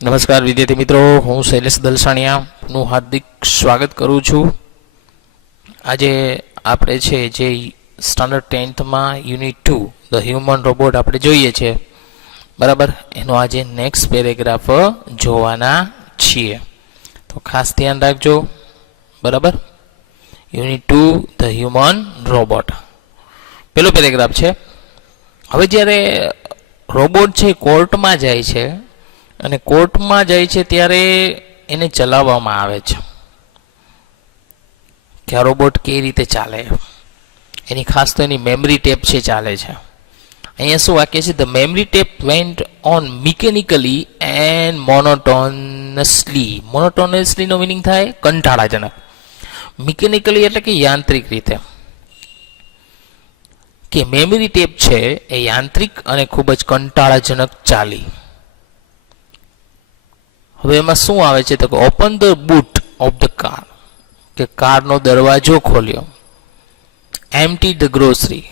નમસ્કાર વિદ્યાર્થી મિત્રો, હું શૈલેષ દલસાણીયાનું હાર્દિક સ્વાગત કરું છું. આજે આપણે છે જે સ્ટાન્ડર્ડ 10થમાં યુનિટ 2 ધ હ્યુમન રોબોટ આપણે જોઈએ છે, બરાબર. એનો આજે નેક્સ્ટ પેરેગ્રાફ જોવાના છીએ, તો ખાસ ધ્યાન રાખજો, બરાબર. યુનિટ 2 ધ હ્યુમન રોબોટ પેલો પેરેગ્રાફ છે. હવે જ્યારે રોબોટ છે કોર્ટમાં જાય છે અને કોર્ટમાં જાય છે ત્યારે એને ચલાવવામાં આવે છે કે આ રોબોટ કઈ રીતે ચાલે, એની ખાસ તો એની મેમરી ટેપ છે ચાલે છે. અહીંયા શું વાક્ય છે? The memory tape went on mechanically and monotonously. મોનોટોનસલીનો મિનિંગ થાય કંટાળાજનક. મિકેનિકલી એટલે કે યાંત્રિક રીતે, કે મેમરી ટેપ છે એ યાંત્રિક અને ખૂબ જ કંટાળાજનક ચાલી. હવે એમાં શું આવે છે તો કે open the boot of the car, કે કારનો દરવાજો ખોલ્યો. એમ્પ્ટી ધ ગ્રોસરી,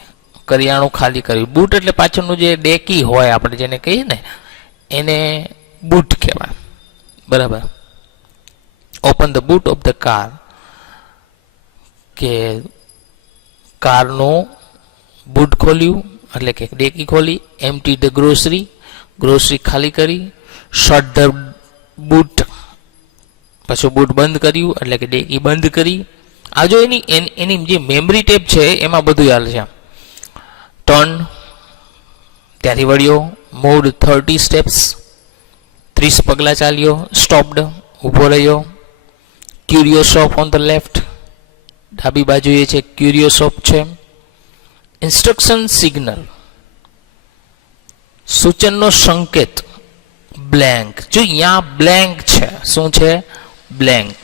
કરિયાણું ખાલી કર્યું. બૂટ એટલે પાછળનું જે ડેકી હોય આપણે જેને કહીએ ને એને બૂટ કહેવાય, બરાબર. Open the boot of the car, કે કારનું બૂટ ખોલ્યું એટલે કે ડેકી ખોલી. એમ્પ્ટી ધ ગ્રોસરી, ગ્રોસરી ખાલી કરી. શટ ધ બૂટ, પછી બૂટ બંધ કર્યું એટલે કે ડેકી બંધ કરી. આ જો એની જે મેમરી ટેપ છે એમાં બધું હાલ છે. ટર્ન, ત્યાંથી વળ્યો. મૂવડ 30 સ્ટેપ્સ, 30 પગલાં ચાલ્યો. સ્ટોપ્ડ, ઊભો રહ્યો. ક્યુરિયો શોપ ઓન ધ લેફ્ટ, ડાબી બાજુએ છે ક્યુરિયો શોપ છે. ઇન્સ્ટ્રક્શન સિગ્નલ, સૂચનનો સંકેત. બ્લેન્ક, જો અહીંયા બ્લેન્ક છે, શું છે? બ્લેન્ક,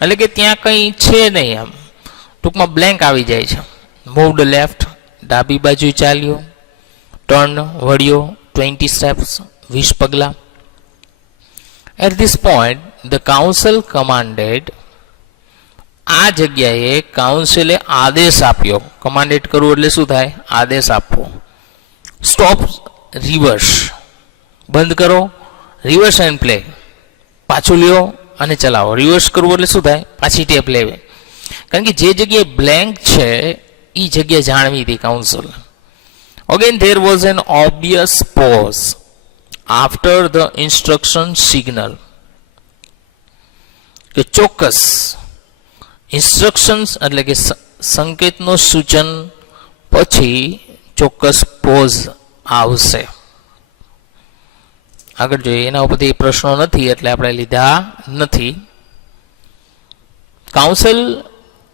એટલે કે ત્યાં કંઈ છે નહીં, એમ ટૂંકમાં બ્લેન્ક આવી જાય છે. મૂવડ લેફ્ટ, ડાબી બાજુ ચાલ્યો. ટર્ન, વળ્યો. 20 સ્ટેપ્સ, 20 પગલાં. At this point the counsel commanded, આ જગ્યાએ કાઉન્સિલે આદેશ આપ્યો. કમાન્ડેડ કરવું એટલે શું થાય? આદેશ આપવો. સ્ટોપ, રિવર્સ, બંધ કરો. રિવર્સ એન્ડ પ્લે, પાછું લ્યો અને ચલાવો. રિવર્સ કરવું એટલે શું થાય? પાછી ટેપ લેવી. કારણ કે જે જગ્યાએ બ્લેન્ક છે એ જગ્યા જાણવી હતી counsel. Again there was an obvious pause after the instruction signal, કે ચોક્કસ ઇન્સ્ટ્રક્શન્સ એટલે કે સંકેતનો સૂચન પછી ચોક્કસ પોઝ આવશે. આગળ જોઈએ, એના ઉપરથી પ્રશ્નો નથી એટલે આપણે લીધા નથી. Counsel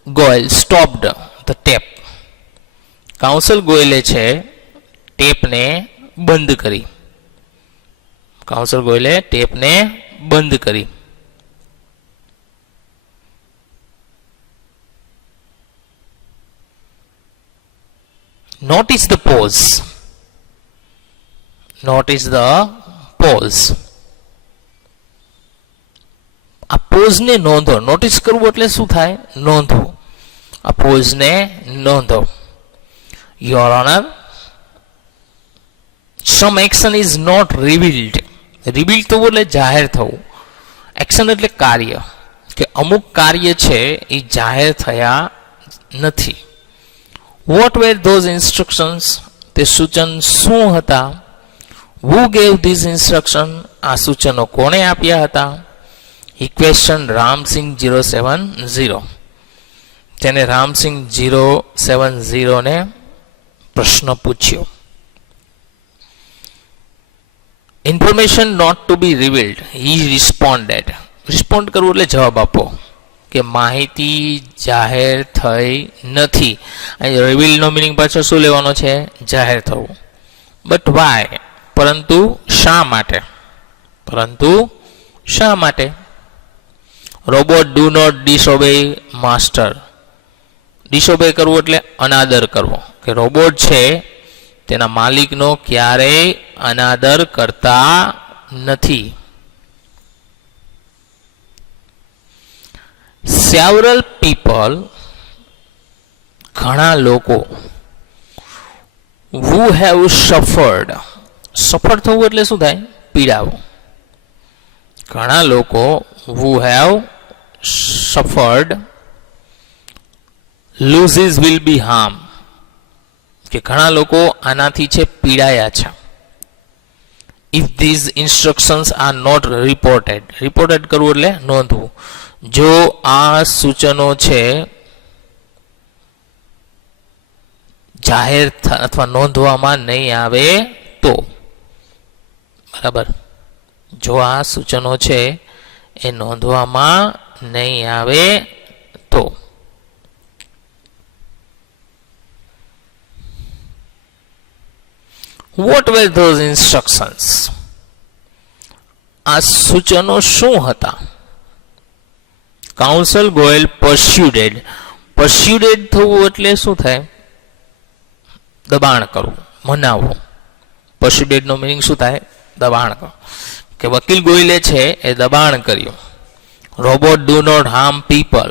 Goyal stopped the tape, counsel ગોયલે છે ટેપને બંધ કરી. કાઉન્સિલ ગોયલે ટેપને બંધ કરી. Notice the pause, notice the pause, આ પોઝને નોંધો. નોટિસ કરવું એટલે શું થાય? નોંધવું. આ પોઝને નોંધો. Your honour, some action is not revealed. Revealed થવું એટલે જાહેર થવું. એક્શન એટલે કાર્ય, કે અમુક કાર્ય છે એ જાહેર થયા નથી. વોટ વેર ધોઝ ઇન્સ્ટ્રક્શન્સ, તે સૂચન શું હતા? Who gave these instruction, આ સૂચનો કોણે આપ્યા હતા? He questioned રામસિંહ 070, તેને રામસિંહ 070 ને પ્રશ્ન પૂછ્યો. Information not to be revealed, he responded. Respond કરવું એટલે જવાબ આપો, કે માહિતી જાહેર થઈ નથી. અહીં રિવીલ્ડનો મિનિંગ પાછળ શું લેવાનો છે? જાહેર થવું. બટ વાય, પરંતુ શા માટે? પરંતુ શા માટે? Robot do not disobey master. Disobey કરવું એટલે અનાદર કરવો, કે રોબોટ છે તેના માલિકનો ક્યારેય અનાદર કરતા નથી. સેવરલ પીપલ, ઘણા લોકો. who have suffered, સફળ થવું એટલે શું થાય? પીડાવું. ઘણા લોકો who have suffered losses will be harmed, કે ઘણા લોકો આનાથી છે પીડાયા છે. if these instructions are not reported કરવું એટલે નોંધવું. જો આ સૂચનો છે જાહેર અથવા નોંધવામાં નહીં આવે તો, બરાબર, જો આ સૂચનો છે એ નોંધવામાં નહીં આવે તો. What were those instructions? આ સૂચનો શું હતા? કાઉન્સિલ ગોયલ persuaded થવું એટલે શું થાય? દબાણ કરવું, મનાવવું. persuaded નો મીનિંગ શું થાય? દબાણ કરવું. કે વકીલ ગોયલે છે એ દબાણ કર્યું. Robot do not harm people,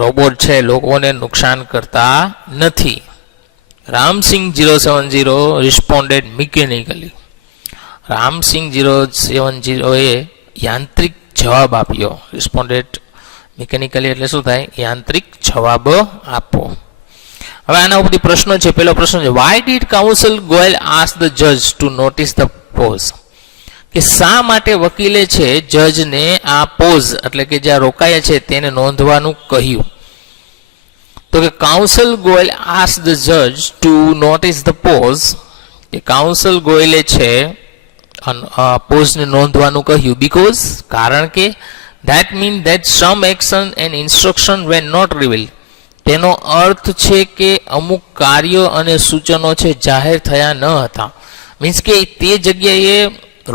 robot છે લોકોને નુકસાન કરતા નથી. રામસિંહ 070 રિસ્પોન્ડેડ મિકેનિકલી, રામસિંહ 070 એ યાંત્રિક જવાબ આપ્યો. રિસ્પોન્ડેડ મિકેનિકલી એટલે શું થાય? યાંત્રિક જવાબ આપો. હવે આના ઉપરથી પ્રશ્નો છે. પહેલો પ્રશ્ન છે, why did counsel Goyal ask the જજ ટુ નોટિસ ધ પોઝ, કે શા માટે વકીલે છે જજને આ પોઝ એટલે કે જ્યાં રોકાયા છે તેને નોંધવાનું કહ્યું? તો કે કાઉન્સિલ ગોયલ આસ્ક ધ જજ ટુ નોટિસ ધ પોઝ, કે કાઉન્સિલ ગોયલે છે પોઝને નોંધવાનું કહ્યું. બીકોઝ, કારણ કે, that mean that some action and instruction were not revealed, તેનો અર્થ છે કે અમુક કાર્યો અને સૂચનો છે જાહેર થયા ન હતા. મીન્સ કે તે જગ્યાએ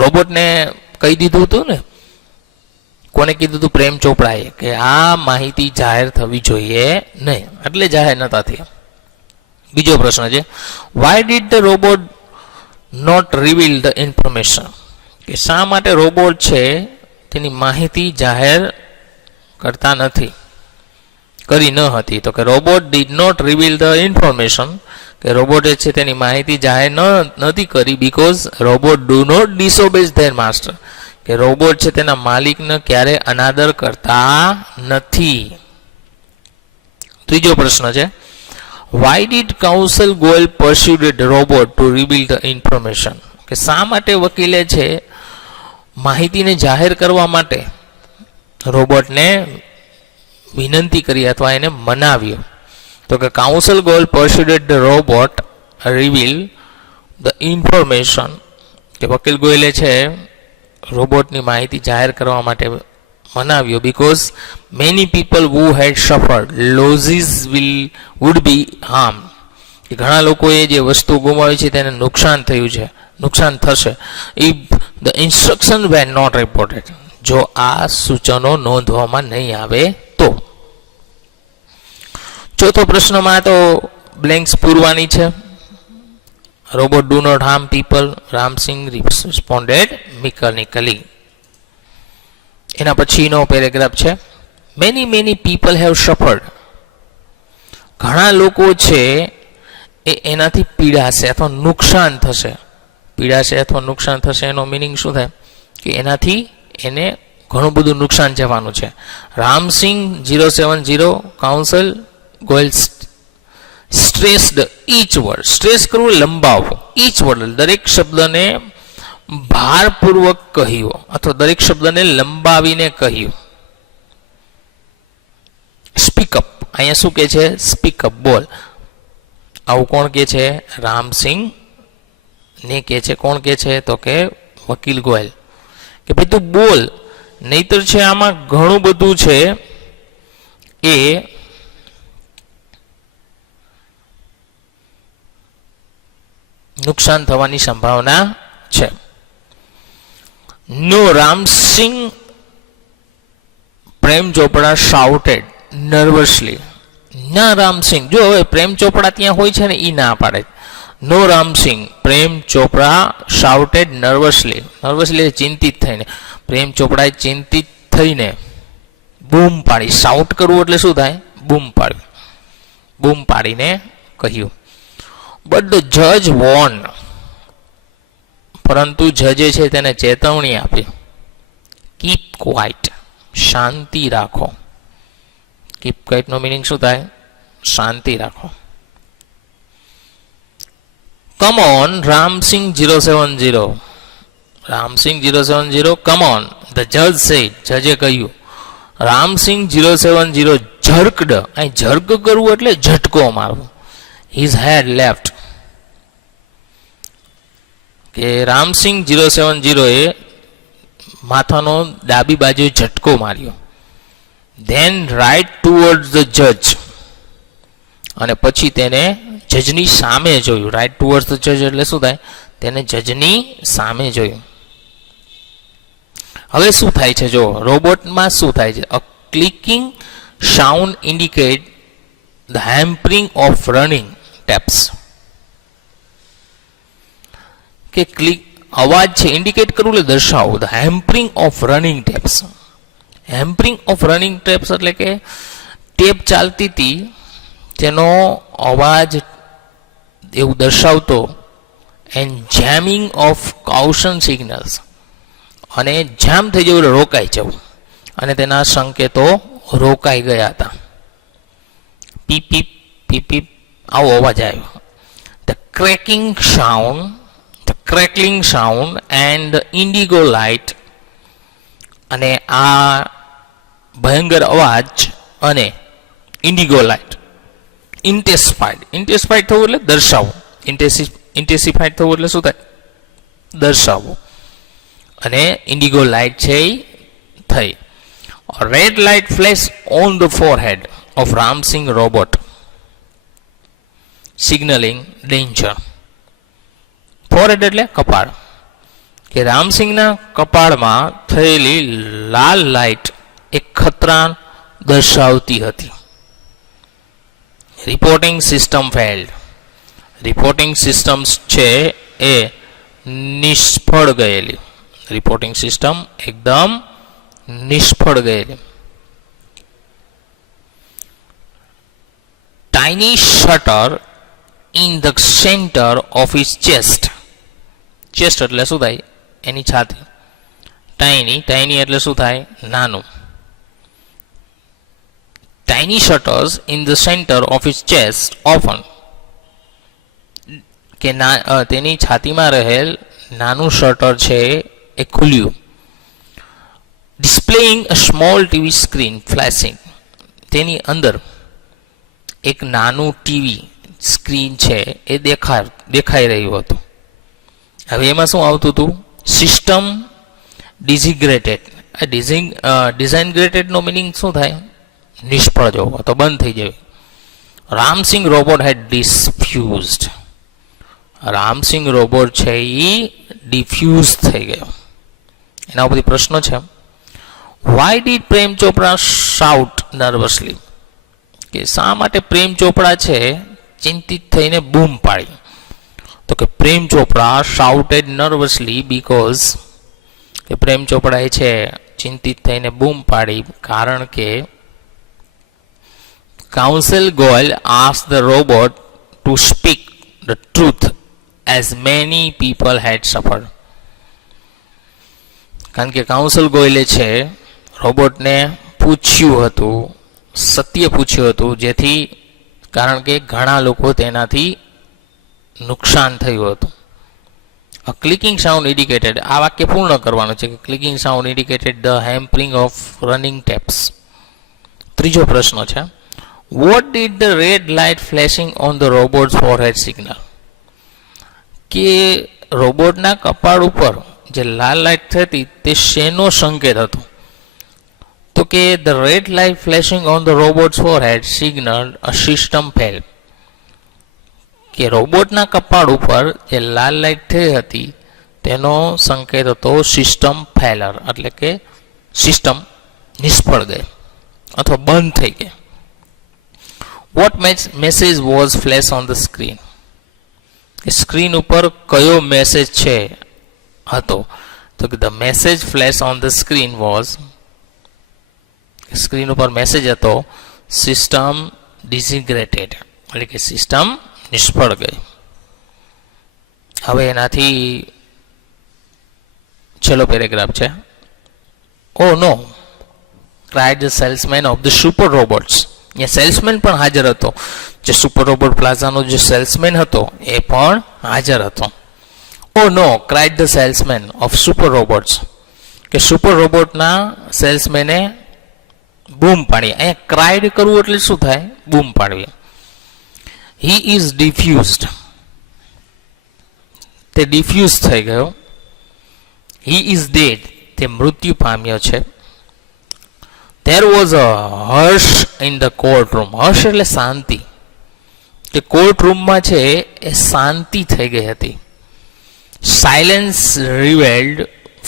રોબોટને કહી દીધું હતું ને, કોને કીધું હતું? પ્રેમ ચોપડાએ, કે આ માહિતી જાહેર થવી જોઈએ નહીં, એટલે જાહેર નતા થયા. બીજો પ્રશ્ન છે, why did the robot not reveal the information, કે શા માટે રોબોટ છે તેની માહિતી જાહેર કરતા નથી, કરી ન હતી? તો કે robot did not reveal the information, કે રોબોટે છે તેની માહિતી જાહેર નથી કરી. Because robot do not disobeys their master, કે રોબોટ છે તેના માલિકને ક્યારે અનાદર કરતા નથી. ત્રીજો પ્રશ્ન છે, why did counsel Goyal persuaded robot to reveal the information, કે શા માટે વકીલે છે માહિતીને જાહેર કરવા માટે રોબોટને વિનંતી કરી અથવા એને મનાવ્યો? તો કે counsel Goyal persuaded the robot reveal the information, કે વકીલ ગોયલે છે રોબોટની માહિતી જાહેર કરવા માટે મનાવ્યો. Because many people who had suffered losses would be harm, કે ઘણા લોકોએ જે વસ્તુ ગુમાવી છે તેને નુકસાન થયું છે, નુકસાન થશે. If the instruction were not reported, જો આ સૂચનો નોંધવામાં નહીં આવે તો. ચોથો પ્રશ્નમાં તો બ્લેન્ક્સ પૂરવાની છે. Robot do not harm people, Ramsingh responded mechanically. એના પછીનો પેરેગ્રાફ છે, મેની પીપલ હેવ સફર્ડ, ઘણા લોકો છે એ એનાથી પીડાશે અથવા નુકસાન થશે. પીડાશે અથવા નુકસાન થશે એનો મિનિંગ શું થાય? કે એનાથી એને ઘણું બધું નુકસાન જવાનું છે. Ramsingh 070 counsel Goyal stressed each word, stress કરવું લંબાવવું, ઈચ વર્ડ દરેક શબ્દને ભારપૂર્વક કહ્યું અથવા દરેક શબ્દને લંબાવીને કહ્યું. સ્પીકઅપ, અહીંયા શું કે છે? સ્પીકઅપ, બોલ. આવું કોણ કે છે? રામસિંહ ને કે છે. કોણ કે છે? તો કે વકીલ ગોયલ, કે ભાઈ તું બોલ, નહીતર છે આમાં ઘણું બધું છે એ નુકસાન થવાની સંભાવના છે. નો, રામસિંહ પ્રેમ ચોપડા શાઉટેડ નર્વસલી. ના રામસિંહ, જો હવે પ્રેમ ચોપડા ત્યાં હોય છે ને એ ના પાડે. નો રામસિંહ પ્રેમ ચોપડા શાઉટેડ નર્વસલી, નર્વસલી ચિંતિત થઈને, પ્રેમ ચોપડાએ ચિંતિત થઈને બૂમ પાડી. શાઉટ કરવું એટલે શું થાય? બૂમ પાડ્યું, બૂમ પાડીને કહ્યું. બટ ધ જજ વોર્ન, પરંતુ જજે છે તેને ચેતવણી આપી. કીપ ક્વાઇટ, શાંતિ રાખો. કીપ ક્વાઇટનો મિનિંગ શું થાય? શાંતિ રાખો. Come on Ramsingh 070, Ramsingh 070, come on. The જજ સેડ, જજે કહ્યું. રામસિંહ 070 ઝર્કડ, અહીં ઝર્ક કરવું એટલે ઝટકો મારવો. હિઝ હેડ લેફ્ટ, કે રામસિંહ 070 એ માથાનો ડાબી બાજુ ઝટકો માર્યો. ધેન રાઇટ ટુવર્ડ્સ ધ જજ, અને પછી તેને જજની સામે જોયું. રાઇટ ટુવર્ડ્સ ધ જજ એટલે શું થાય? તેને જજની સામે જોયું. હવે શું થાય છે? જો રોબોટમાં શું થાય છે? A clicking sound indicate the hampering of running tapes, કે ક્લિક અવાજ છે ઇન્ડિકેટ કરવું એટલે દર્શાવો. The hampering of running tapes, hampering of running tapes એટલે કે ટેપ ચાલતી હતી તેનો અવાજ એવું દર્શાવતો. And jamming of caution signals, અને જામ થઈ જવું એટલે રોકાઈ જવું, અને તેના સંકેતો રોકાઈ ગયા હતા. પીપ પીપ પીપ પીપ આવો અવાજ આવ્યો. The cracking sound, the crackling sound and the indigo light, અને આ ભયંકર અવાજ અને ઇન્ડિગો લાઇટ ઇન્ટેન્સિફાઈડ, ઇન્ટેન્સિફાઈડ થવું એટલે દર્શાવવું. ઇન્ટેન્સિફાઈડ થવું એટલે શું થાય? દર્શાવવું. અને ઇન્ડિગો લાઇટ છે એ થઈ. Red light flash on the forehead of Ramsingh robot, signalling danger. Forehead એટલે કપાળ, કે રામસિંહના કપાળમાં થયેલી લાલ લાઇટ એક ખતરા દર્શાવતી હતી. Reporting system failed, reporting systems છે એ નિષ્ફળ ગયેલી. રિપોર્ટિંગ સિસ્ટમ એકદમ નિષ્ફળ ગયેલી. Tiny shutter in the centre of his chest, chest એટલે શું થાય? એની છાતી. ટાઇની, ટાઇની એટલે શું થાય? નાનું. Tiny shutters in the centre of his chest open, કે તેની છાતીમાં રહેલ નાનું શટર છે એ ખુલ્યું. Displaying a small TV screen flashing, તેની અંદર એક નાનું ટીવી સ્ક્રીન છે એ દેખાઈ રહ્યું હતું. હવે એમાં શું આવતું હતું? સિસ્ટમ ડિઝિગ્રેટેડ. ડિઝાઇનગ્રેટેડ નો મિનિંગ શું થાય? નિષ્ફળ જવો, તો બંધ થઈ જાય. રામસિંહ રોબોટ હેડ ડિફ્યુઝડ, રામસિંહ રોબોટ છે એ ડિફ્યુઝ થઈ ગયો. એના ઉપરથી પ્રશ્નો છે. Why did Prem Chopra shout નર્વસલી, કે શા માટે પ્રેમ ચોપડા છે ચિંતિત થઈને બૂમ પાડી? તો કે પ્રેમ ચોપડા શાઉટેડ નર્વસલી બીકોઝ, કે પ્રેમ ચોપડાએ છે ચિંતિત થઈને બૂમ પાડી કારણ કે counsel Goyal asked the robot to speak the truth as many people had suffered. કારણ કે કાઉન્સિલ ગોયલે છે રોબોટને પૂછ્યું હતું, સત્ય પૂછ્યું હતું, જેથી કારણ કે ઘણા લોકો તેનાથી નુકસાન થયું હતું. ક્લિકિંગ સાઉન્ડ ઇન્ડિકેટેડ, આ વાક્ય પૂર્ણ કરવાનું છે કે clicking sound indicated the hampering of running tapes. ત્રીજો પ્રશ્ન છે. What did the red light flashing on the robot's forehead signal, કે રોબોટના કપાળ ઉપર જે લાલ લાઇટ થતી તે શેનો સંકેત હતો? તો કે the red light flashing on the robot's forehead signal a system fail, કે રોબોટના કપાળ ઉપર જે લાલ લાઇટ થઈ હતી તેનો સંકેત હતો સિસ્ટમ ફેલર, એટલે કે સિસ્ટમ નિષ્ફળ ગઈ અથવા બંધ થઈ ગઈ. What message was flash on the screen, screen ઉપર કયો મેસેજ છે હતો? તો કે the message flash on the screen was, screen ઉપર મેસેજ હતો સિસ્ટમ ડિઝિગ્રેટેડ, એટલે કે સિસ્ટમ નિષ્ફળ ગઈ. હવે એનાથી છેલ્લો પેરેગ્રાફ છે. ઓ નો, cried the salesman of the super robots. A salesman પણ હાજર હતો. જે સુપર રોબોટ પ્લાઝાનો જે સેલ્સમેન હતો એ પણ હાજર હતો. ઓ નો, cried the salesman of super robots. કે સુપર રોબોટના સેલ્સમેને બૂમ પાડી. અહીંયા ક્રાઇડ કરવું એટલે શું થાય? બૂમ પાડવી. હી ઇઝ ડિફ્યુઝડ, તે ડિફ્યુઝ થઈ ગયો. હી ઇઝ ડેડ, તે મૃત્યુ પામ્યો છે. There was a hush in the courtroom. હર્ષ એટલે શાંતિ. કે કોર્ટ રૂમમાં છે એ શાંતિ થઈ ગઈ હતી. Silence prevailed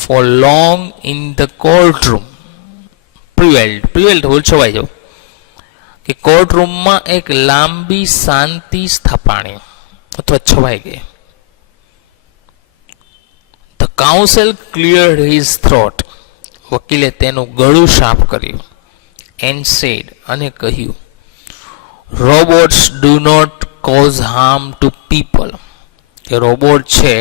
for long in the courtroom. prevailed છવાઈ જાવ. કે કોર્ટ રૂમમાં એક લાંબી શાંતિ સ્થાપાણી અથવા છવાઈ ગઈ. The counsel cleared his throat. વકીલે તેનું ગળું સાફ કર્યું. And said, અને કહ્યું, robots do not cause harm to people. કે રોબોટ છે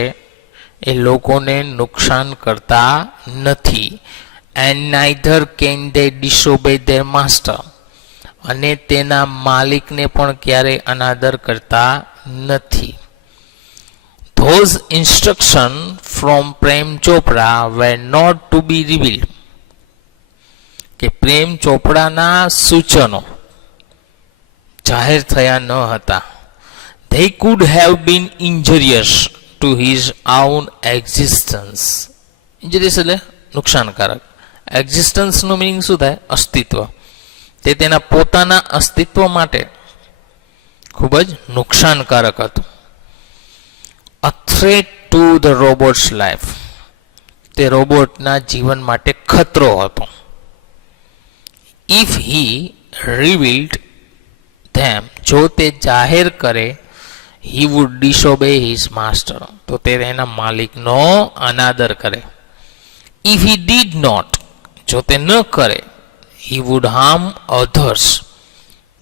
એ લોકોને નુકસાન કરતા નથી. And neither can they disobey their master. અને તેના માલિકને પણ ક્યારેય અનાદર કરતા નથી. Those instructions from Prem Chopra were not to be revealed. કે પ્રેમ ચોપડાના સૂચનો જાહેર થયા ન હતા. They could have been injurious to his own existence. Injurious એટલે નુકસાનકારક. એક્ઝિસ્ટન્સ નું મીનિંગ શું થાય? અસ્તિત્વ. તે તેના પોતાના અસ્તિત્વ માટે ખૂબ જ નુકસાનકારક હતું. A threat to the robot's life. તે રોબોટના જીવન માટે ખતરો હતો. If he revealed them, જો તે જાહેર કરે, he would disobey his master, તો તે એના માલિકનો અનાદર કરે. If he did not, જો તે ન કરે, he would harm others,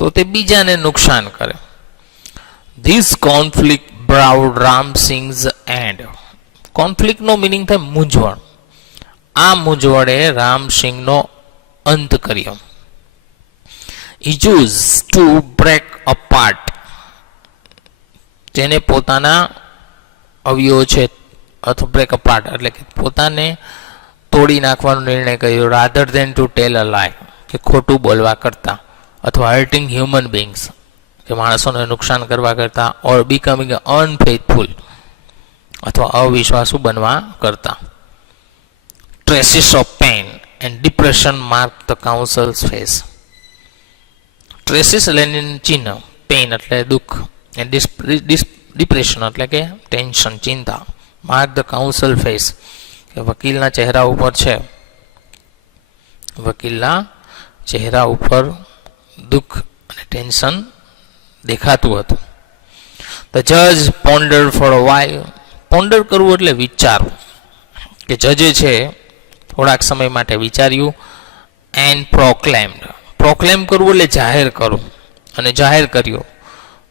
તો તે બીજાને નુકસાન કરે. This conflict brought Ram Singh's end. Conflict નો મીનિંગ થાય મૂંઝવણ. આ મૂંઝવણે રામસિંહનો અંત કર્યો. He chose to break apart. જેને પોતાના અવયવો છે અથવા બ્રેક અપાર્ટ એટલે કે પોતાને તોડી નાખવાનો નિર્ણય કર્યો. Rather then to tell a લાય, કે ખોટું બોલવા કરતા, અથવા હર્ટિંગ હ્યુમન બીંગ્સ, કે માણસોને નુકસાન કરવા કરતા, ઓર બીકમિંગ અનફેથફુલ, અથવા અવિશ્વાસુ બનવા કરતા. Traces of pain and depression mark the counsel's face. Traces એટલે ચિહ્ન, પેઇન એટલે દુઃખ, એન્ડ ડિપ્રેશન એટલે કે ટેન્શન, ચિંતા. માર્ક ધ કાઉન્સલ ફેસ, કે વકીલના ચહેરા ઉપર છે, વકીલના ચહેરા ઉપર દુઃખ અને ટેન્શન દેખાતું હતું. ધ જજ પોન્ડર ફોર અ વાઇલ. પોન્ડર કરવું એટલે વિચારવું. કે જજે છે થોડાક સમય માટે વિચાર્યું. એન્ડ પ્રોક્લેમ્ડ. પ્રોક્લેમ કરવું એટલે જાહેર કરવું, અને જાહેર કર્યું.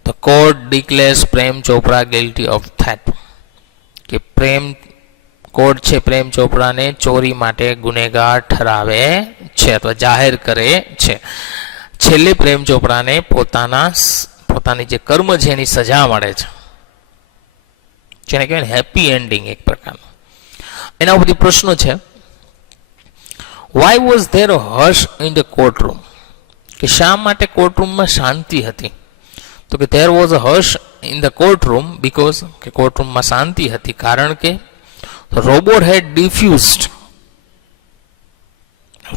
The court declares Prem Chopra guilty of theft. કે કોર્ટ છે પ્રેમ ચોપરાને ચોરી માટે ગુનેગાર ઠરાવે છે અથવા જાહેર કરે છે. છેલ્લે પ્રેમ ચોપરાને પોતાની જે કર્મ છે એની સજા મળે છે, જેને કહેવાય હેપી એન્ડિંગ એક પ્રકારનું. એના ઉપરથી પ્રશ્નો છે. Why was there a Harsh in the courtroom. કે શા માટે કોર્ટરૂમમાં શાંતિ હતી? તો કે there was a Harsh in the courtroom because, કે કોર્ટરૂમમાં શાંતિ હતી કારણ કે રોબોટ હેડ ડિફ્યુઝડ.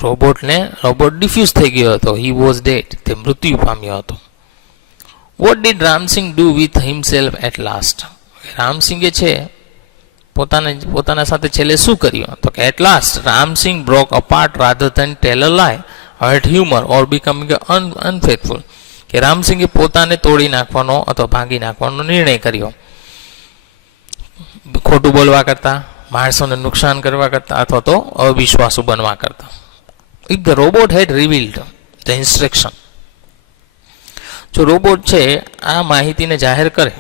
રોબોટ ડિફ્યુઝ થઈ ગયો હતો. હી વોઝ ડેડ, તે મૃત્યુ પામ્યો હતો. What did Ramsingh do with himself at last. રામસિંહે છે પોતાના સાથે છેલ્લે શું કર્યું? તો કે at last Ramsingh broke apart rather than tell a lie, hurt humour or becoming unfaithful. કે રામસિંહે પોતાને તોડી નાખવાનો અથવા ભાંગી નાખવાનો નિર્ણય કર્યો, ખોટું બોલવા કરતા, માણસોને નુકસાન કરવા કરતા, અથવા તો અવિશ્વાસુ બનવા કરતા. If the robot had revealed the instruction. જો રોબોટ છે આ માહિતીને જાહેર કરે,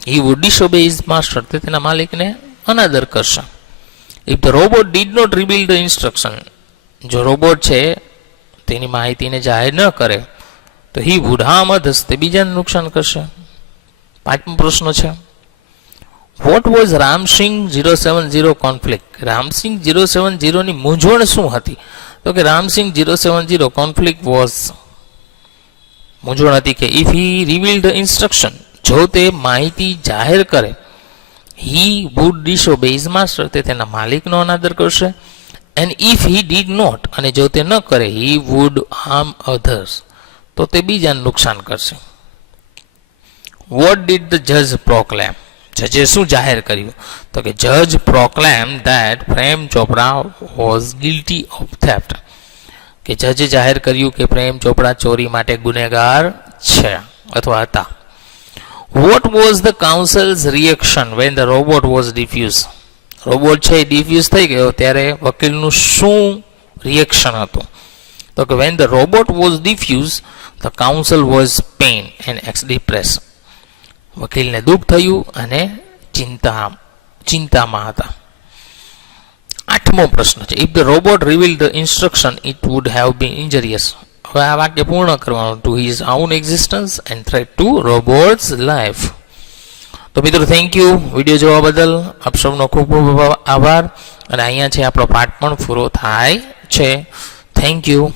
he would disobey his master, તે તેના માલિકને અનાદર કરશે. If the robot did not reveal the instruction, જો રોબોટ છે તેની માહિતીને જાહેર ન કરે તો હી વુડ હાર્મ અધર્સ, તે બીજાને નુકસાન કરશે. 5મો પ્રશ્ન છે, what was Ram Singh 070 conflict? Ram Singh 070 ની મૂંઝવણ શું હતી? તો કે રામસિંગ 070 કોન્ફ્લિક્ટ વોઝ, મૂંઝવણ હતી કે if he reveal the instruction, જો તે માહિતી જાહેર કરે, he would disobey his master, તે તેના માલિકનો અનાદર કરશે. And if he did not, અને જો તે ન કરે, હી વુડ હાર્મ અધર્સ, તો તે બીજાને નુકસાન કરશે. વોટ ડીડ ધ જજ પ્રોક્લેમ? જજે શું જાહેર કર્યું? તો કે જજ proclaim that Prem Chopra was guilty of theft, કે જજે જાહેર કર્યું કે પ્રેમ ચોપડા ચોરી માટે ગુનેગાર છે અથવા હતા. What was the councils reaction van the robot was diffuse? Robot છે એ ડિફ્યુઝ થઈ ગયો ત્યારે વકીલનું શું રિએક્શન હતું? તો કે when the robot was defuse the counsel was pain and depress, વકીલને દુઃખ થયું અને ચિંતામાં હતા. 8મો પ્રશ્ન છે, if the robot reveal the instruction it would have been injurious. હવે આ વાક્ય પૂર્ણ કરવાનું, to his own existence and threat to robots life. તો મિત્રો થેન્ક યુ વિડીયો જોવા બદલ, આપ સૌનો ખૂબ ખૂબ આભાર. અને અહીંયા છે આપણો પાઠ પણ પૂરો થાય છે. Thank you.